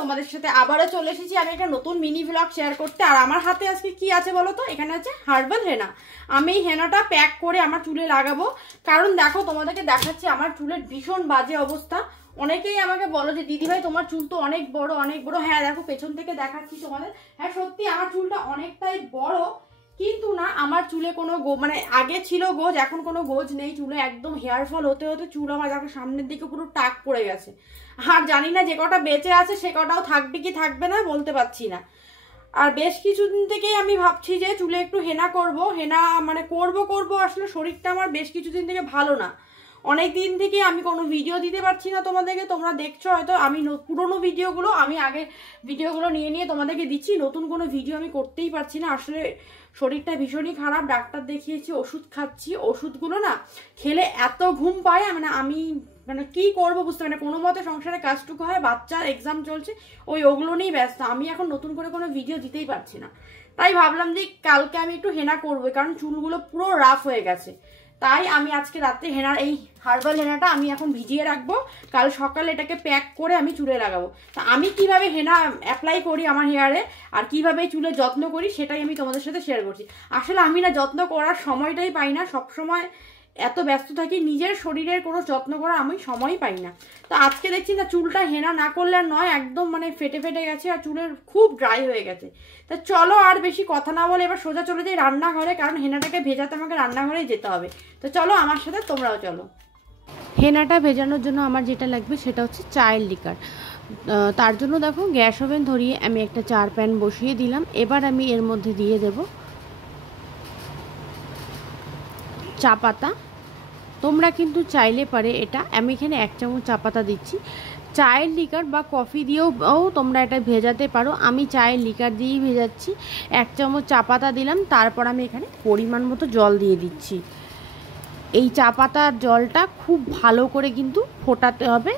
তোমাদের সাথে আবারও চলে এসেছি আমি একটা নতুন মিনি ব্লগ শেয়ার করতে। আর আমার হাতে আজকে কি আছে বলো তো, এখানে আছে হার্বাল হেনা। আমি এই হেনাটা প্যাক করে আমার চুলে লাগাবো, কারণ দেখো তোমাদেরকে দেখাচ্ছি আমার চুলের ভীষণ বাজে অবস্থা। অনেকেই আমাকে বলো যে দিদি ভাই তোমার চুল তো অনেক বড় অনেক বড়। হ্যাঁ দেখো পেছন থেকে দেখাচ্ছি তোমাদের, হ্যাঁ সত্যি আমার চুলটা অনেকটাই বড়, কিন্তু না আমার চুলে কোনো মানে আগে ছিল গোজ, এখন কোনো গোজ নেই চুলে। একদম হেয়ার ফল হতে হতে চুল আমার দেখো সামনের দিকে পুরো টাক পড়ে গেছে। আর জানি না যে কটা বেঁচে আছে সে কটাও থাকবে কি থাকবে না বলতে পারছি না। আর বেশ কিছুদিন থেকেই আমি ভাবছি যে চুলে একটু হেনা করব, হেনা মানে করব আসলে শরীরটা আমার বেশ কিছুদিন থেকে ভালো না। অনেক দিন থেকে আমি কোনো ভিডিও দিতে পারছি না তোমাদেরকে, তোমরা দেখছো হয়তো আমি পুরোনো ভিডিওগুলো আমি আগে ভিডিওগুলো নিয়ে তোমাদেরকে দিচ্ছি, নতুন কোনো ভিডিও আমি করতেই পারছি না। আসলে শরীরটা ভীষণই খারাপ, ডাক্তার দেখিয়েছি, ওষুধ খাচ্ছি, ওষুধগুলো না খেলে এত ঘুম পায় মানে আমি মানে কি করবো বুঝতে পারি না। কোনো মতে সংসারে কাজটুকু হয়, বাচ্চার এক্সাম চলছে, ওগুলো নিয়েই ব্যস্ত। আমি এখন নতুন করে কোনো ভিডিও দিতেই পারছি না, তাই ভাবলাম যে কালকে আমি একটু হেনা করবো, কারণ চুলগুলো পুরো রাফ হয়ে গেছে। তাই আমি আজকে রাত্রে হেনার এই হার্বাল হেনাটা আমি এখন ভিজিয়ে রাখবো, কাল সকালে এটাকে প্যাক করে আমি চুলে লাগাবো। তা আমি কিভাবে হেনা অ্যাপ্লাই করি আমার হেয়ারে আর কিভাবে চুলে যত্ন করি সেটাই আমি তোমাদের সাথে শেয়ার করছি। আসলে আমি না যত্ন করার সময়টাই পাই না, সব সময় এত ব্যস্ত থাকি, নিজের শরীরের কোনো যত্ন করার আমি সময়ই পাই না। তো আজকে দেখছি না চুলটা হেনা না করলে নয়, একদম মানে ফেটে গেছে আর চুলের খুব ড্রাই হয়ে গেছে। তা চলো আর বেশি কথা না বলে এবার সোজা চলে যাই রান্নাঘরে, কারণ হেনাটাকে ভেজাতে আমাকে রান্নাঘরেই যেতে হবে। তো চলো আমার সাথে তোমরাও চলো। হেনাটা ভেজানোর জন্য আমার যেটা লাগবে সেটা হচ্ছে চায়ের লিকার। তার জন্য দেখো গ্যাস ওভেন ধরিয়ে আমি একটা চার প্যান বসিয়ে দিলাম। এবার আমি এর মধ্যে দিয়ে দেব চা পাতা। তোমরা কিন্তু চাইলে পারে এটা, আমি এখানে 1 চামচ চা পাতা দিচ্ছি। চায়ের লিকার বা কফি দিয়েও তোমরা এটা ভেজাতে পারো, আমি চায়ের লিকার দিয়েই ভেজাচ্ছি। 1 চামচ চা পাতা দিলাম, তারপর আমি এখানে পরিমাণ মতো জল দিয়ে দিচ্ছি। এই চা পাতার জলটা খুব ভালো করে কিন্তু ফোটাতে হবে,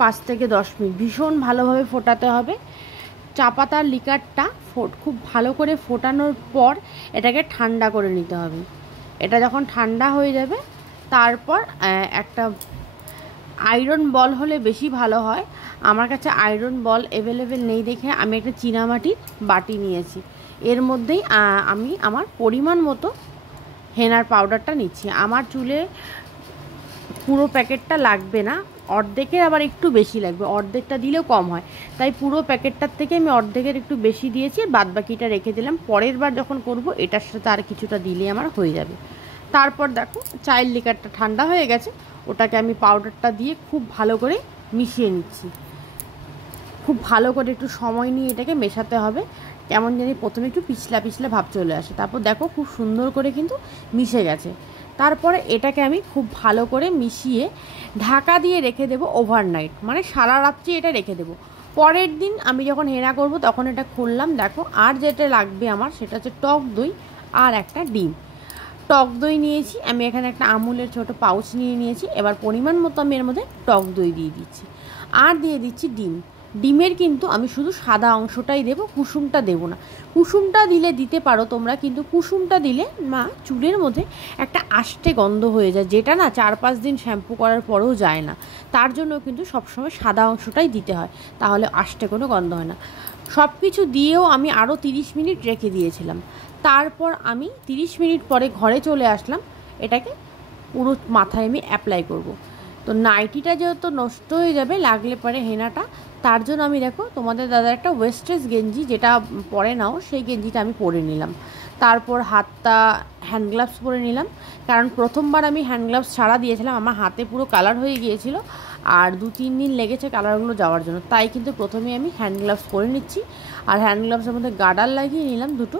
5 থেকে 10 মিনিট ভীষণ ভালোভাবে ফোটাতে হবে। চা পাতার লিকারটা খুব ভালো করে ফোটানোর পর এটাকে ঠান্ডা করে নিতে হবে। এটা যখন ঠান্ডা হয়ে যাবে তারপর একটা আয়রন বল হলে বেশি ভালো হয়। আমার কাছে আয়রন বল অ্যাভেলেবেল নেই দেখে আমি একটা চীনামাটির বাটি নিয়েছি। এর মধ্যেই আমি আমার পরিমাণ মতো হেনার পাউডারটা নিচ্ছি। আমার চুলে পুরো প্যাকেটটা লাগবে না, অর্ধেকের আবার একটু বেশি লাগবে, অর্ধেকটা দিলেও কম হয়, তাই পুরো প্যাকেটটার থেকে আমি অর্ধেকের একটু বেশি দিয়েছি, বাদ বাকিটা রেখে দিলাম। পরের বার যখন করব এটার সাথে আর কিছুটা দিলে আমার হয়ে যাবে। তারপর দেখো চায়ের লিকারটা ঠান্ডা হয়ে গেছে, ওটাকে আমি পাউডারটা দিয়ে খুব ভালো করে মিশিয়ে নিচ্ছি। খুব ভালো করে একটু সময় নিয়ে এটাকে মেশাতে হবে, কেমন জানি প্রথমে একটু পিছলা পিছলা ভাব চলে আসে, তারপর দেখো খুব সুন্দর করে কিন্তু মিশে গেছে। তারপরে এটাকে আমি খুব ভালো করে মিশিয়ে ঢাকা দিয়ে রেখে দেবো ওভারনাইট, মানে সারা রাত্রি এটা রেখে দেবো। পরের দিন আমি যখন হেনা করব তখন এটা খুললাম, দেখো আর যেটা লাগবে আমার সেটা হচ্ছে টক দই আর একটা ডিম। টক দই নিয়েছি আমি এখানে, একটা আমুলের ছোট পাউচ নিয়েছি। এবার পরিমাণ মতো আমি এর মধ্যে টক দই দিয়ে দিচ্ছি, আর দিয়ে দিচ্ছি ডিম। ডিমের কিন্তু আমি শুধু সাদা অংশটাই দেবো, কুসুমটা দেবো না। কুসুমটা দিতে পারো তোমরা, কিন্তু কুসুমটা দিলে না চুলের মধ্যে একটা আষ্টে গন্ধ হয়ে যায়, যেটা না 4-5 দিন শ্যাম্পু করার পরেও যায় না। তার জন্য কিন্তু সবসময় সাদা অংশটাই দিতে হয়, তাহলে আষ্টে কোনো গন্ধ হয় না। সব কিছু দিয়েও আমি আরও 30 মিনিট রেখে দিয়েছিলাম। তারপর আমি 30 মিনিট পরে ঘরে চলে আসলাম, এটাকে পুরো মাথায় আমি অ্যাপ্লাই করব। তো নাইটিটা যেহেতু নষ্ট হয়ে যাবে লাগলে পরে হেনাটা, তার জন্য আমি দেখো তোমাদের দাদার একটা ওয়েস্ট্রেজ গেঞ্জি যেটা পরে নাও, সেই গেঞ্জিটা আমি পরে নিলাম। তারপর হাতটা হ্যান্ড গ্লাভস পরে নিলাম, কারণ প্রথমবার আমি হ্যান্ড গ্লাভস ছাড়া দিয়েছিলাম, আমার হাতে পুরো কালার হয়ে গিয়েছিল আর 2-3 দিন লেগেছে কালারগুলো যাওয়ার জন্য, তাই কিন্তু প্রথমে আমি হ্যান্ড গ্লাভস পরে নিচ্ছি। আর হ্যান্ড গ্লাভসের মধ্যে গার্ডার লাগিয়ে নিলাম দুটো,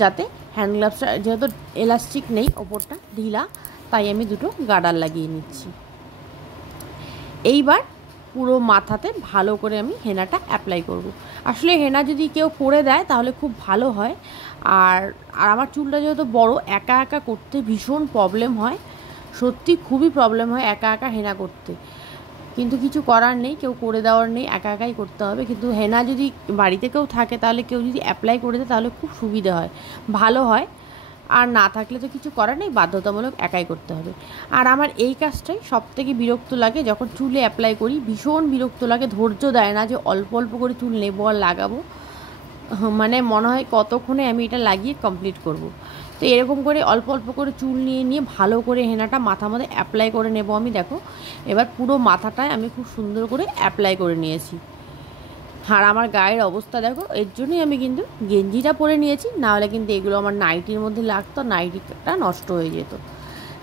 যাতে হ্যান্ড গ্লাভসটা যেহেতু এলাস্টিক নেই, ওপরটা ঢিলা, তাই আমি দুটো গার্ডার লাগিয়ে নিচ্ছি। এইবার পুরো মাথাতে ভালো করে আমি হেনাটা অ্যাপ্লাই করব। আসলে হেনা যদি কেউ করে দেয় তাহলে খুব ভালো হয়। আর আমার চুলটা যেহেতু বড়, একা একা করতে ভীষণ প্রবলেম হয়, সত্যি খুবই প্রবলেম হয় একা একা হেনা করতে, কিন্তু কিছু করার নেই, কেউ করে দেওয়ার নেই, একা একাই করতে হবে। কিন্তু হেনা যদি বাড়িতে কেউ থাকে তাহলে কেউ যদি অ্যাপ্লাই করে দেয় তাহলে খুব সুবিধা হয়, ভালো হয়। আর না থাকলে তো কিছু করার নেই, বাধ্যতামূলক একাই করতে হবে। আর আমার এই কাজটাই সবথেকে বিরক্ত লাগে, যখন চুলে অ্যাপ্লাই করি ভীষণ বিরক্ত লাগে, ধৈর্য দেয় না যে অল্প অল্প করে চুল নেবো আর লাগাবো, মানে মনে হয় কতক্ষণে আমি এটা লাগিয়ে কমপ্লিট করব। তো এরকম করে অল্প অল্প করে চুল নিয়ে নিয়ে ভালো করে হেনাটা মাথার মধ্যে অ্যাপ্লাই করে নেব আমি। দেখো এবার পুরো মাথাটায় আমি খুব সুন্দর করে অ্যাপ্লাই করে নিয়েছি। আর আমার গায়ের অবস্থা দেখো, এর জন্যই আমি কিন্তু গেঞ্জিটা পরে নিয়েছি, নাহলে কিন্তু এগুলো আমার নাইটির মধ্যে লাগতো, নাইটিটা নষ্ট হয়ে যেত।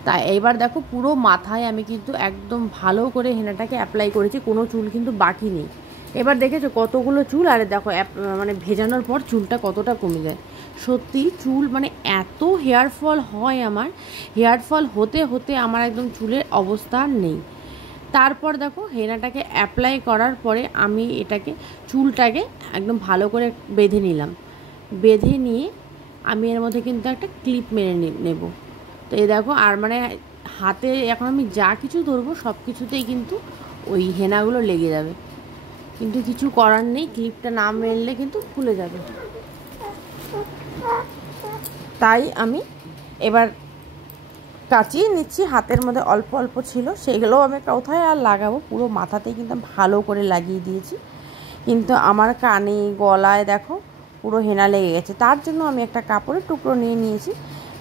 তাই এইবার দেখো পুরো মাথায় আমি কিন্তু একদম ভালো করে হেনাটাকে অ্যাপ্লাই করেছি, কোনো চুল কিন্তু বাকি নেই। এবার দেখেছো কতগুলো চুল, আরে দেখো মানে ভেজানোর পর চুলটা কতটা কমে যায়। সত্যি চুল মানে এত হেয়ার ফল হয় আমার, হেয়ার ফল হতে হতে আমার একদম চুলের অবস্থা নেই। তারপর দেখো হেনাটাকে অ্যাপ্লাই করার পরে আমি এটাকে চুলটাকে একদম ভালো করে বেঁধে নিলাম। বেঁধে নিয়ে আমি এর মধ্যে কিন্তু একটা ক্লিপ মেরে নেব। তো এই দেখো, আর মানে হাতে এখন আমি যা কিছু ধরবো সব কিছুতেই কিন্তু ওই হেনাগুলো লেগে যাবে, কিন্তু কিছু করার নেই, ক্লিপটা না মেরলে কিন্তু খুলে যাবে। তাই আমি এবার কাচিয়ে নিচ্ছি, হাতের মধ্যে অল্প অল্প ছিল সেগুলোও আমি কোথায় আর লাগাবো, পুরো মাথাতেই কিন্তু ভালো করে লাগিয়ে দিয়েছি। কিন্তু আমার কানে গলায় দেখো পুরো হেনা লেগে গেছে, তার জন্য আমি একটা কাপড়ের টুকরো নিয়ে নিয়েছি।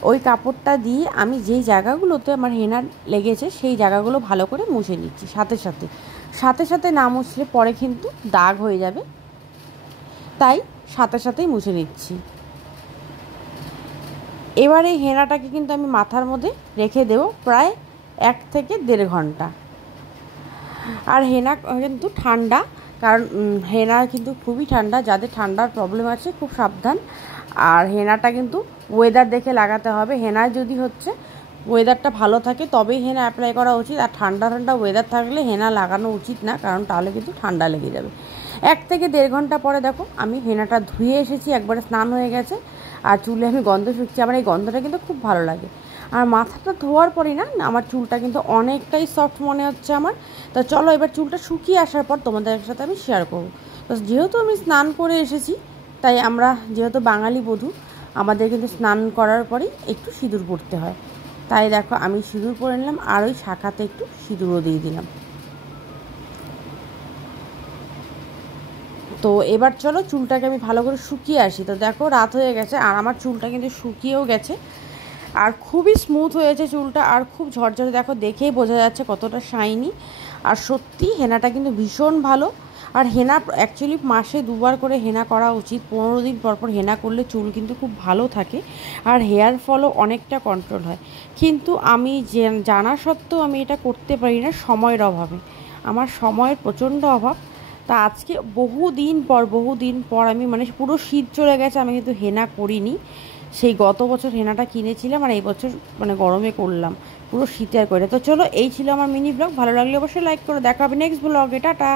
ওই কাপড়টা দিয়ে আমি যেই জায়গাগুলোতে আমার হেনা লেগেছে সেই জায়গাগুলো ভালো করে মুছে নিচ্ছি, সাথে সাথে না মুছলে পরে কিন্তু দাগ হয়ে যাবে, তাই সাথে সাথেই মুছে নিচ্ছি। এবার এই হেনাটাকে কিন্তু আমি মাথার মধ্যে রেখে দেবো প্রায় 1 থেকে 1.5 ঘন্টা। আর হেনা কিন্তু ঠান্ডা, কারণ হেনা কিন্তু খুবই ঠান্ডা, যাদের ঠান্ডার প্রবলেম আছে খুব সাবধান। আর হেনাটা কিন্তু ওয়েদার দেখে লাগাতে হবে, হেনা যদি হচ্ছে ওয়েদারটা ভালো থাকে তবেই হেনা অ্যাপ্লাই করা উচিত, আর ঠান্ডা ওয়েদার থাকলে হেনা লাগানো উচিত না, কারণ তাহলে কিন্তু ঠান্ডা লেগে যাবে। 1 থেকে 1.5 ঘন্টা পরে দেখো আমি হেনাটা ধুয়ে এসেছি, একবারে স্নান হয়ে গেছে, আর চুলে আমি গন্ধ শুকছি, আমার এই গন্ধটা কিন্তু খুব ভালো লাগে। আর মাথাটা ধোয়ার পরই না আমার চুলটা কিন্তু অনেকটাই সফট মনে হচ্ছে আমার। তো চলো এবার চুলটা শুকিয়ে আসার পর তোমাদের সাথে আমি শেয়ার করবো। তো যেহেতু আমি স্নান করে এসেছি, তাই আমরা যেহেতু বাঙালি বধূ, আমাদের কিন্তু স্নান করার পরেই একটু সিঁদুর পরতে হয়। তাই দেখো আমি সিঁদুর পরে নিলাম, আর ওই শাখাতে একটু সিঁদুরও দিয়ে দিলাম। তো এবার চলো চুলটাকে আমি ভালো করে শুকিয়ে আসি। তো দেখো রাত হয়ে গেছে আর আমার চুলটা কিন্তু শুকিয়েও গেছে, আর খুবই স্মুথ হয়েছে চুলটা, আর খুব ঝরঝরে, দেখো দেখেই বোঝা যাচ্ছে কতটা শাইনি। আর সত্যি হেনাটা কিন্তু ভীষণ ভালো। আর হেনা অ্যাকচুয়ালি মাসে 2 বার করে হেনা করা উচিত, 15 দিন পর পর হেনা করলে চুল কিন্তু খুব ভালো থাকে, আর হেয়ার ফলও অনেকটা কন্ট্রোল হয়। কিন্তু আমি জানা সত্ত্বেও আমি এটা করতে পারি না, সময়ের অভাবে, আমার সময়ের প্রচণ্ড অভাব। তা আজকে বহুদিন পর আমি মানে পুরো শীত চলে গেছে, আমি কিন্তু হেনা করিনি। সেই গত বছর হেনাটা কিনেছিলাম, আর এই বছর মানে গরমে করলাম, পুরো শীতে আর করে। তো চলো এই ছিল আমার মিনি ব্লগ, ভালো লাগলে অবশ্যই লাইক করে, দেখা হবে নেক্সট ব্লগে, টাটা।